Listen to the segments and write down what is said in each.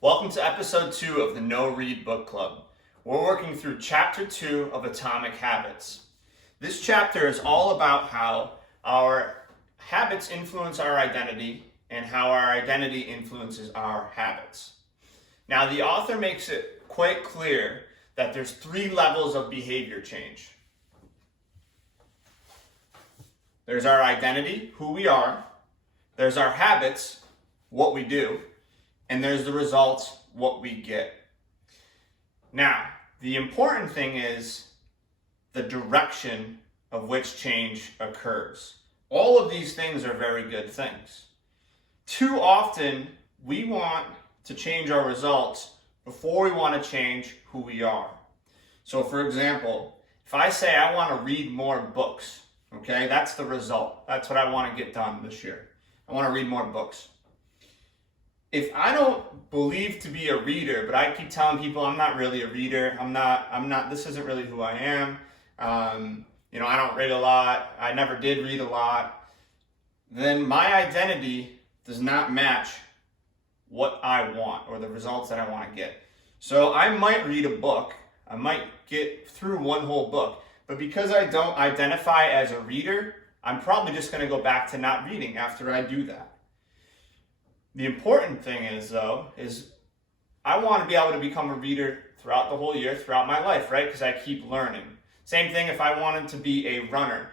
Welcome to episode 2 of the No Read Book Club. We're working through chapter 2 of Atomic Habits. This chapter is all about how our habits influence our identity and how our identity influences our habits. Now, the author makes it quite clear that there's 3 levels of behavior change. There's our identity, who we are. There's our habits, what we do. And there's the results, what we get. Now, the important thing is the direction of which change occurs. All of these things are very good things. Too often, we want to change our results before we want to change who we are. So for example, if I say I want to read more books, okay, that's the result. That's what I want to get done this year. I want to read more books. If I don't believe to be a reader, but I keep telling people I'm not really a reader, I'm not, this isn't really who I am, I don't read a lot, I never did read a lot, then my identity does not match what I want or the results that I want to get. So I might read a book, I might get through one whole book, but because I don't identify as a reader, I'm probably just going to go back to not reading after I do that. The important thing is I want to be able to become a reader throughout the whole year, throughout my life, right? Because I keep learning. Same thing if I wanted to be a runner.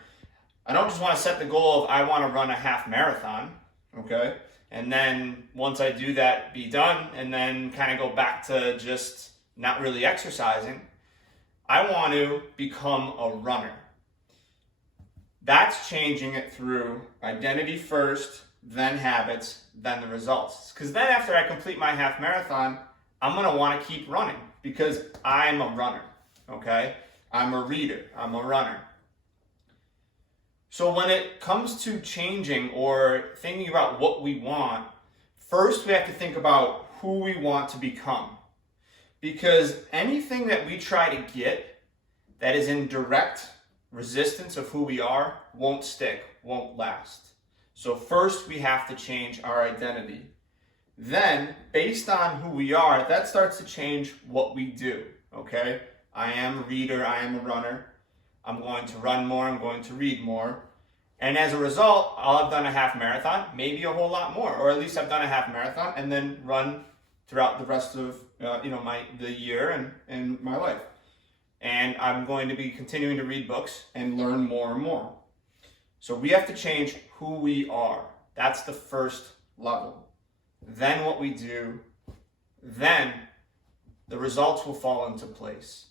I don't just want to set the goal of I want to run a half marathon, okay? And then once I do that, be done, and then kind of go back to just not really exercising. I want to become a runner. That's changing it through identity first, then habits, then the results. Because then after I complete my half marathon, I'm going to want to keep running because I'm a runner, okay? I'm a reader, I'm a runner. So when it comes to changing or thinking about what we want, first we have to think about who we want to become. Because anything that we try to get that is in direct resistance of who we are won't stick, won't last. So first we have to change our identity. Then, based on who we are, that starts to change what we do, okay? I am a reader, I am a runner. I'm going to run more, I'm going to read more. And as a result, I'll have done a half marathon, maybe a whole lot more, or at least I've done a half marathon and then run throughout the rest of the year and my life. And I'm going to be continuing to read books and learn more and more. So we have to change who we are. That's the first level. Then what we do, then the results will fall into place.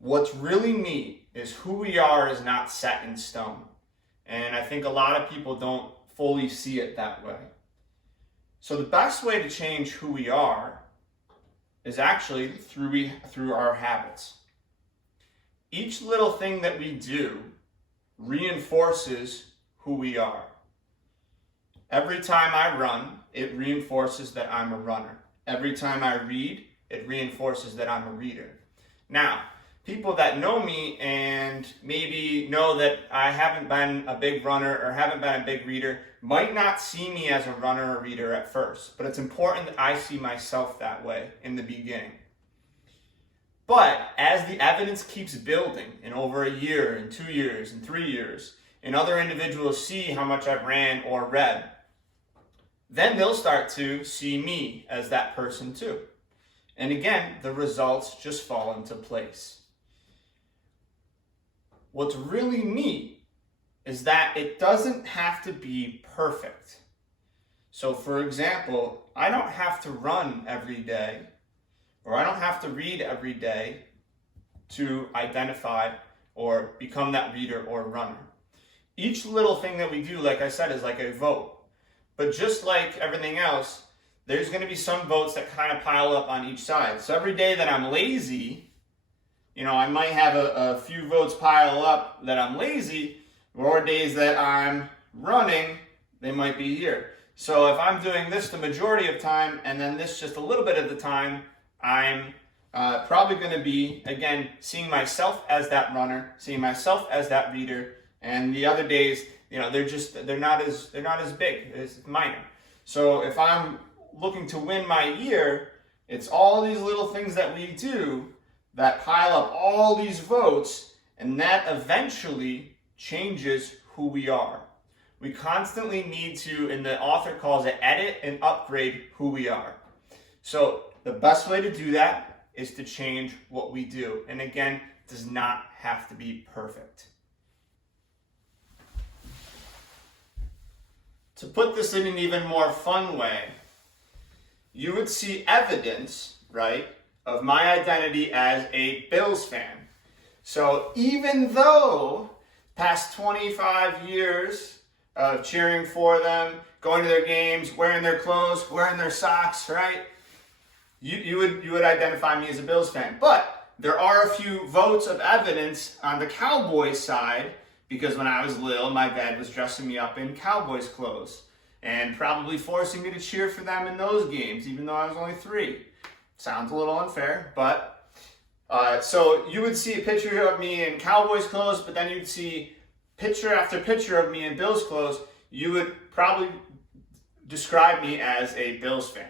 What's really neat is who we are is not set in stone. And I think a lot of people don't fully see it that way. So the best way to change who we are is actually through our habits. Each little thing that we do reinforces who we are. Every time I run, it reinforces that I'm a runner. Every time I read, it reinforces that I'm a reader. Now, people that know me and maybe know that I haven't been a big runner or haven't been a big reader might not see me as a runner or reader at first, but it's important that I see myself that way in the beginning. But as the evidence keeps building in over a year, and 2 years, and 3 years, and other individuals see how much I've ran or read, then they'll start to see me as that person too. And again, the results just fall into place. What's really neat is that it doesn't have to be perfect. So for example, I don't have to run every day, or I don't have to read every day to identify or become that reader or runner. Each little thing that we do, like I said, is like a vote. But just like everything else, there's going to be some votes that kind of pile up on each side. So every day that I'm lazy, I might have a few votes pile up that I'm lazy, or days that I'm running, they might be here. So if I'm doing this the majority of time, and then this just a little bit of the time, I'm probably going to be, again, seeing myself as that runner, seeing myself as that reader, and the other days, they're not as big, it's minor. So if I'm looking to win my year, it's all these little things that we do that pile up all these votes, and that eventually changes who we are. We constantly need to, and the author calls it, edit and upgrade who we are. So the best way to do that is to change what we do. And again, it does not have to be perfect. To put this in an even more fun way, you would see evidence, right, of my identity as a Bills fan. So even though past 25 years of cheering for them, going to their games, wearing their clothes, wearing their socks, right, you would identify me as a Bills fan. But there are a few votes of evidence on the Cowboys side, because when I was little, my dad was dressing me up in Cowboys clothes and probably forcing me to cheer for them in those games, even though I was only 3. Sounds a little unfair, but so you would see a picture of me in Cowboys clothes, but then you'd see picture after picture of me in Bills clothes. You would probably describe me as a Bills fan.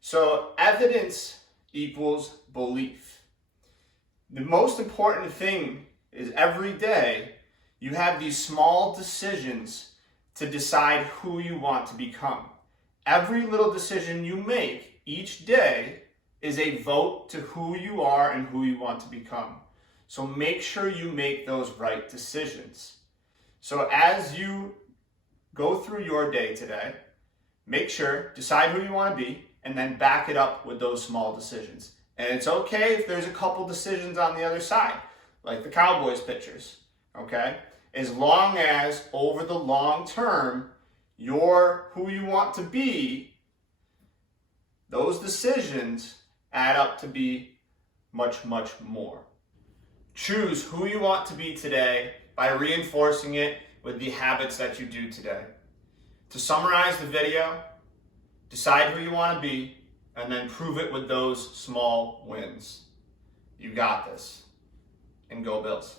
So evidence equals belief. The most important thing is every day you have these small decisions to decide who you want to become. Every little decision you make each day is a vote to who you are and who you want to become. So make sure you make those right decisions. So as you go through your day today, make sure, decide who you want to be, and then back it up with those small decisions. And it's okay if there's a couple decisions on the other side, like the Cowboys pitchers, okay? As long as over the long term, you're who you want to be, those decisions add up to be much, much more. Choose who you want to be today by reinforcing it with the habits that you do today. To summarize the video, decide who you want to be, and then prove it with those small wins. You got this. And go Bills.